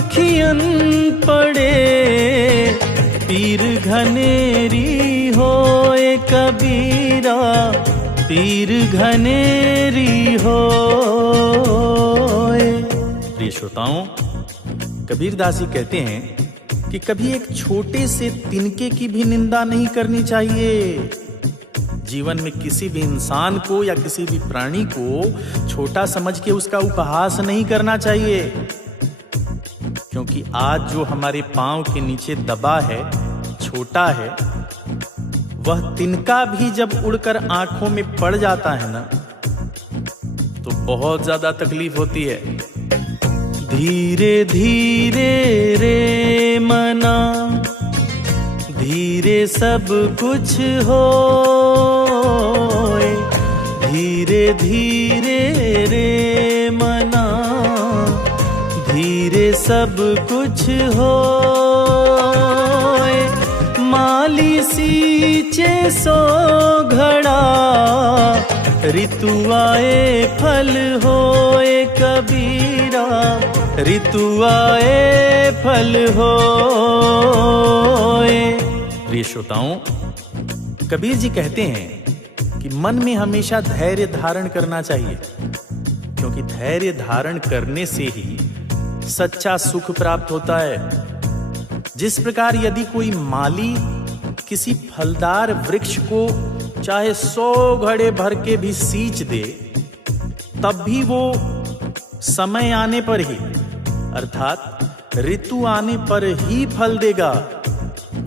अखियन पड़े पीर घनेरी होए कबीरा, पीर घनेरी होए। प्रिय श्रोताओं, कबीरदास जी कहते हैं कि कभी एक छोटे से तिनके की भी निंदा नहीं करनी चाहिए। जीवन में किसी भी इंसान को या किसी भी प्राणी को छोटा समझ के उसका उपहास नहीं करना चाहिए, क्योंकि आज जो हमारे पांव के नीचे दबा है, छोटा है, वह तिनका भी जब उड़कर आंखों में पड़ जाता है ना, तो बहुत ज्यादा तकलीफ होती है। धीरे धीरे रे मना, धीरे सब कुछ होए, धीरे धीरे रे मना, धीरे सब कुछ होए। माली सींचे सो घड़ा, ऋतु आए फल होए कबीरा, ऋतु आए फल होए। प्रिय श्रोताओं, कबीर जी कहते हैं कि मन में हमेशा धैर्य धारण करना चाहिए, क्योंकि धैर्य धारण करने से ही सच्चा सुख प्राप्त होता है। जिस प्रकार यदि कोई माली किसी फलदार वृक्ष को चाहे 100 घड़े भर के भी सींच दे, तब भी वो समय आने पर ही, अर्थात ऋतु आने पर ही फल देगा,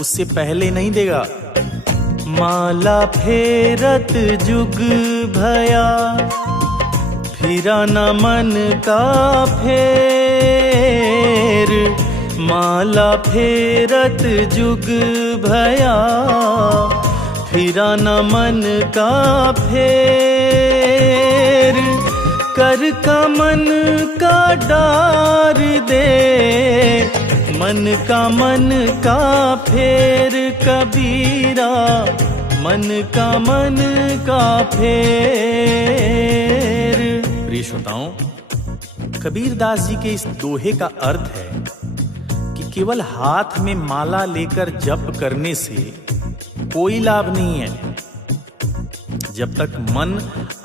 उससे पहले नहीं देगा। माला फेरत जुग भया, फिरा न मन का फेर, माला फेरत जुग भया, फिरा न मन का फेर। कर का मन का डार दे, मन का फेर कबीरा, मन का फेर। प्रिय श्रोताओं, कबीरदास जी के इस दोहे का अर्थ है कि केवल हाथ में माला लेकर जप करने से कोई लाभ नहीं है। जब तक मन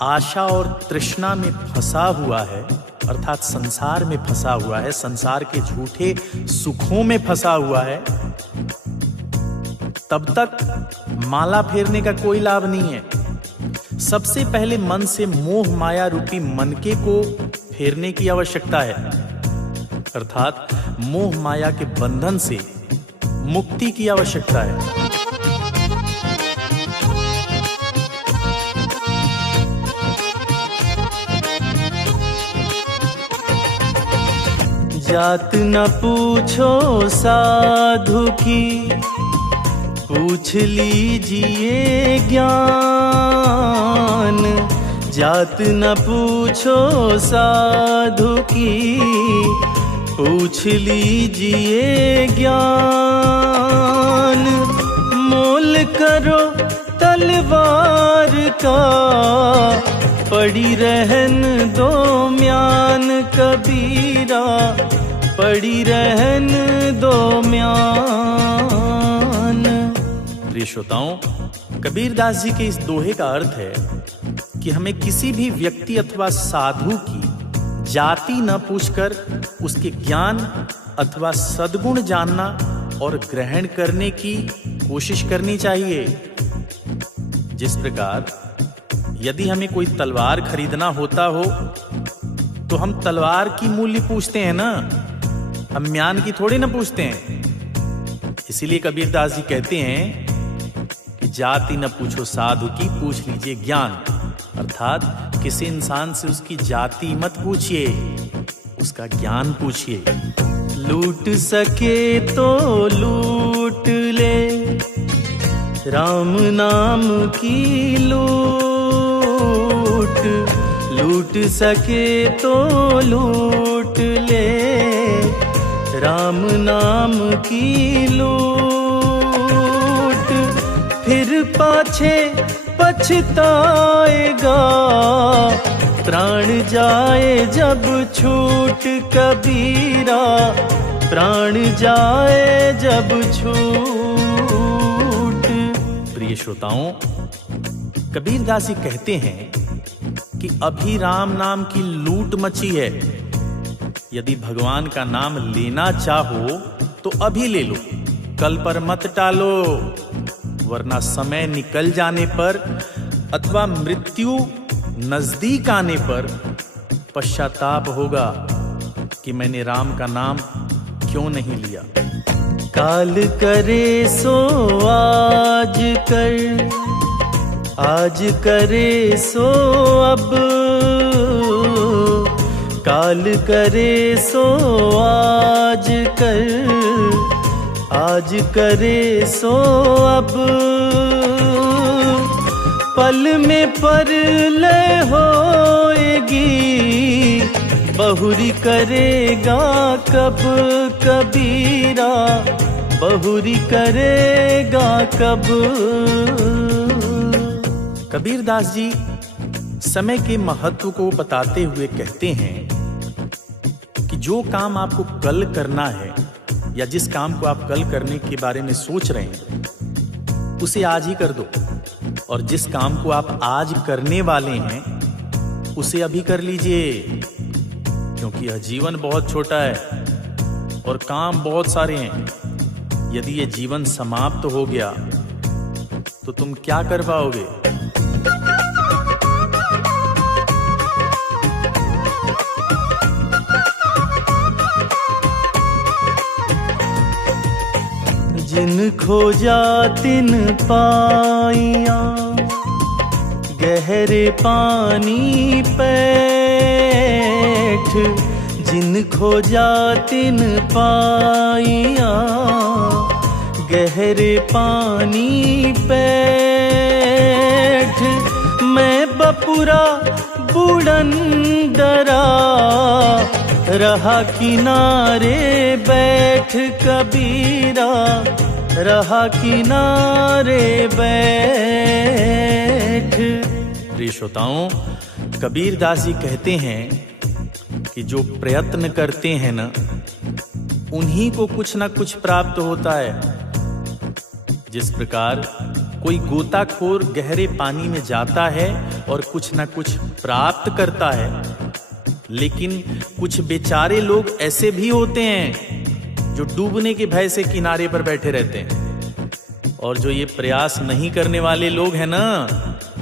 आशा और तृष्णा में फंसा हुआ है, अर्थात संसार में फंसा हुआ है, संसार के झूठे सुखों में फंसा हुआ है, तब तक माला फेरने का कोई लाभ नहीं है। सबसे पहले मन से मोह माया रूपी मनके को फेरने की आवश्यकता है, अर्थात मोह माया के बंधन से मुक्ति की आवश्यकता है। जात न पूछो साधु की, पूछ लीजिए ज्ञान। जात न पूछो साधु की, पूछ लीजिए ज्ञान। मोल करो तलवार का, पड़ी रहन दो म्यान कबीरा, पड़ी रहन दो म्यान। प्रिय श्रोताओं, कबीरदास जी के इस दोहे का अर्थ है कि हमें किसी भी व्यक्ति अथवा साधु की जाति न पूछकर उसके ज्ञान अथवा सद्गुण जानना और ग्रहण करने की कोशिश करनी चाहिए। जिस प्रकार यदि हमें कोई तलवार खरीदना होता हो तो हम तलवार की मूल्य पूछते हैं ना, हम म्यान की थोड़ी ना पूछते हैं। इसीलिए कबीरदास जी कहते हैं कि जाति न पूछो साधु की, पूछ लीजिए ज्ञान। अर्थात किसी इंसान से उसकी जाति मत पूछिए, उसका ज्ञान पूछिए। लूट सके तो लूट ले, राम नाम की लूट। लूट सके तो लूट ले, राम नाम की लूट। फिर पाछे पछताएगा, प्राण जाए जब छूट कबीरा, प्राण जाए जब छूट। प्रिय श्रोताओं, कबीरदास जी कहते हैं कि अभी राम नाम की लूट मची है। यदि भगवान का नाम लेना चाहो तो अभी ले लो, कल पर मत टालो, वरना समय निकल जाने पर अथवा मृत्यु नजदीक आने पर पश्चाताप होगा कि मैंने राम का नाम क्यों नहीं लिया। काल करे सो आज कर, आज करे सो अब, काल करे सो आज कर, आज करे सो अब, पल में परलय होएगी, बहुरी करेगा कब कबीरा, बहुरी करेगा कब। कबीरदास जी समय के महत्व को बताते हुए कहते हैं कि जो काम आपको कल करना है या जिस काम को आप कल करने के बारे में सोच रहे हैं उसे आज ही कर दो, और जिस काम को आप आज करने वाले हैं उसे अभी कर लीजिए, क्योंकि यह जीवन बहुत छोटा है और काम बहुत सारे हैं। यदि ये जीवन समाप्त हो गया तो तुम क्या कर पाओगे? जिन खोजा तिन पाइया, गहरे पानी पैठ, जिन खोजा तिन पाइया, गहरे पानी पैठ, मैं बपुरा बुड़न डरा, रहा किनारे बैठ कबीरा, रहा किनारे बैठ। प्रिय श्रोताओं, कबीरदास जी कहते हैं कि जो प्रयत्न करते हैं ना, उन्हीं को कुछ ना कुछ प्राप्त होता है। जिस प्रकार कोई गोताखोर गहरे पानी में जाता है और कुछ ना कुछ प्राप्त करता है, लेकिन कुछ बेचारे लोग ऐसे भी होते हैं जो डूबने के भय से किनारे पर बैठे रहते हैं। और जो ये प्रयास नहीं करने वाले लोग हैं ना,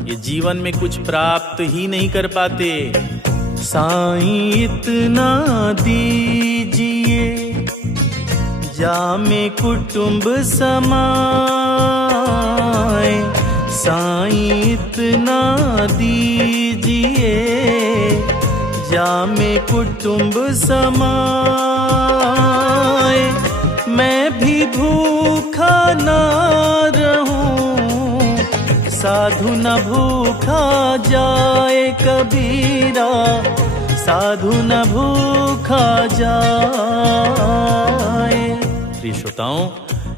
ये जीवन में कुछ प्राप्त ही नहीं कर पाते। साईं इतना दीजिए, जामे कुटुंब समाए, साईं इतना दीजिए, जामे कुटुंब समाए, मैं भी भूखा ना रहूं, साधु न भूखा जाए कबीरा, साधु न भूखा जाए। प्रिय श्रोताओं,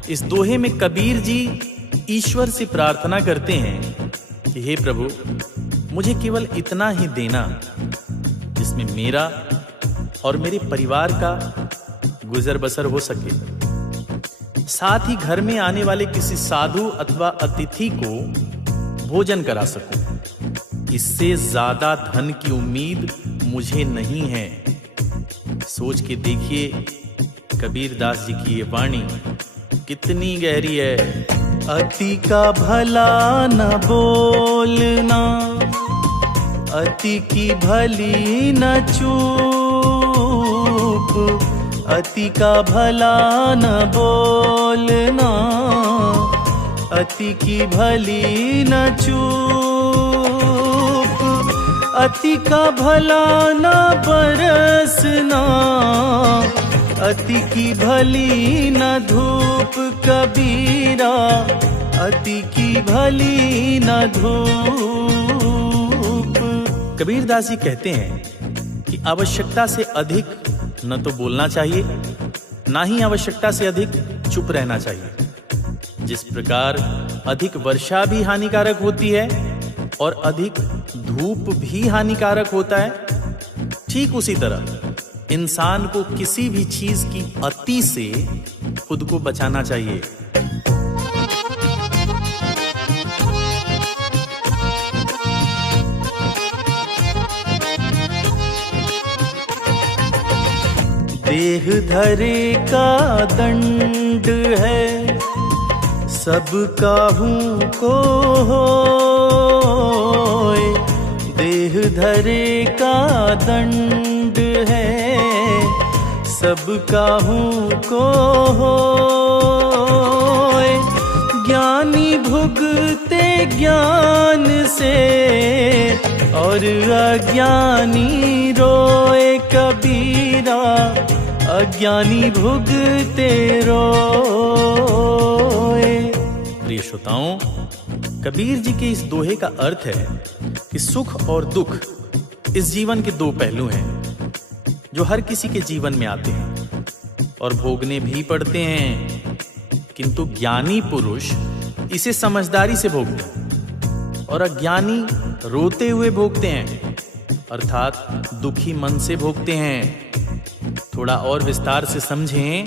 इस दोहे में कबीर जी ईश्वर से प्रार्थना करते हैं कि हे प्रभु, मुझे केवल इतना ही देना जिसमें मेरा और मेरे परिवार का गुजर बसर हो सके, साथ ही घर में आने वाले किसी साधु अथवा अतिथि को भोजन करा सकूं। इससे ज्यादा धन की उम्मीद मुझे नहीं है। सोच के देखिए कबीरदास जी की ये वाणी कितनी गहरी है। अति का भला न बोलना, अति की भली न चूक, अति का भला न बोलना, अति की भली न चूक, अति का भला न बरसना, अति की भली न धूप कबीरा, अति की भली न धूप। कबीरदास जी कहते हैं कि आवश्यकता से अधिक न तो बोलना चाहिए, ना ही आवश्यकता से अधिक चुप रहना चाहिए। जिस प्रकार अधिक वर्षा भी हानिकारक होती है और अधिक धूप भी हानिकारक होता है, ठीक उसी तरह इंसान को किसी भी चीज की अति से खुद को बचाना चाहिए। देह धरे का दंड है, सब काहू को होए। देह धरे का दंड है, सब काहू को होए। ज्ञानी भुगते ज्ञान से और अज्ञानी रोए। कबीरा अज्ञानी भुगते रोए। प्रिय श्रोताओं, कबीर जी के इस दोहे का अर्थ है कि सुख और दुख इस जीवन के दो पहलू हैं जो हर किसी के जीवन में आते हैं और भोगने भी पड़ते हैं, किंतु ज्ञानी पुरुष इसे समझदारी से भोगते हैं और अज्ञानी रोते हुए भोगते हैं, अर्थात दुखी मन से भोगते हैं। थोड़ा और विस्तार से समझें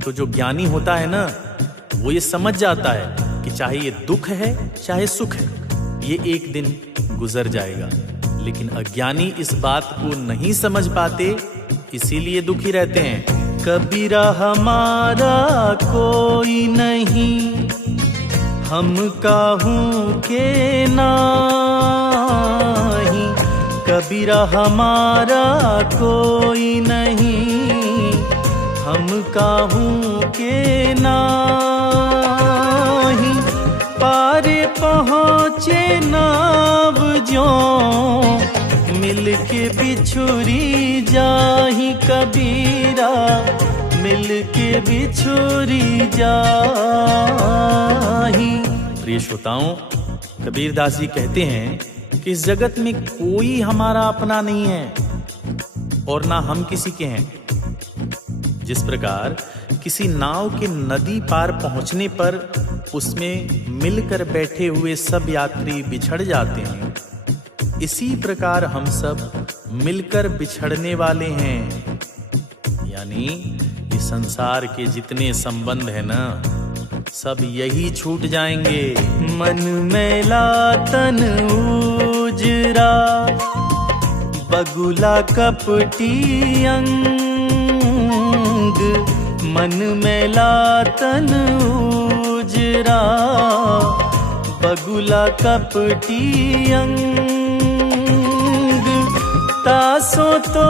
तो जो ज्ञानी होता है ना, वो ये समझ जाता है कि चाहे ये दुख है चाहे सुख है, ये एक दिन गुजर जाएगा। लेकिन अज्ञानी इस बात को नहीं समझ पाते, इसीलिए दुखी रहते हैं। कबीरा हमारा कोई नहीं, हम काहू के नाही। कबीरा हमारा कोई नहीं, हम काहू के नाही। पारे पहुँचे नाव जो, मिलके बिछुरी जाही। कबीरा मिलके बिछुरी जाही। प्रिय श्रोताओं, कबीरदास जी कहते हैं कि इस जगत में कोई हमारा अपना नहीं है और ना हम किसी के हैं। जिस प्रकार किसी नाव के नदी पार पहुंचने पर उसमें मिलकर बैठे हुए सब यात्री बिछड़ जाते हैं, इसी प्रकार हम सब मिलकर बिछड़ने वाले हैं। यानी ये संसार के जितने संबंध है ना, सब यही छूट जाएंगे। मन मैला तन उजरा, बगुला कपटी अंग। मन मैला तन उजरा, बगुला कपटी अंग। तासो तो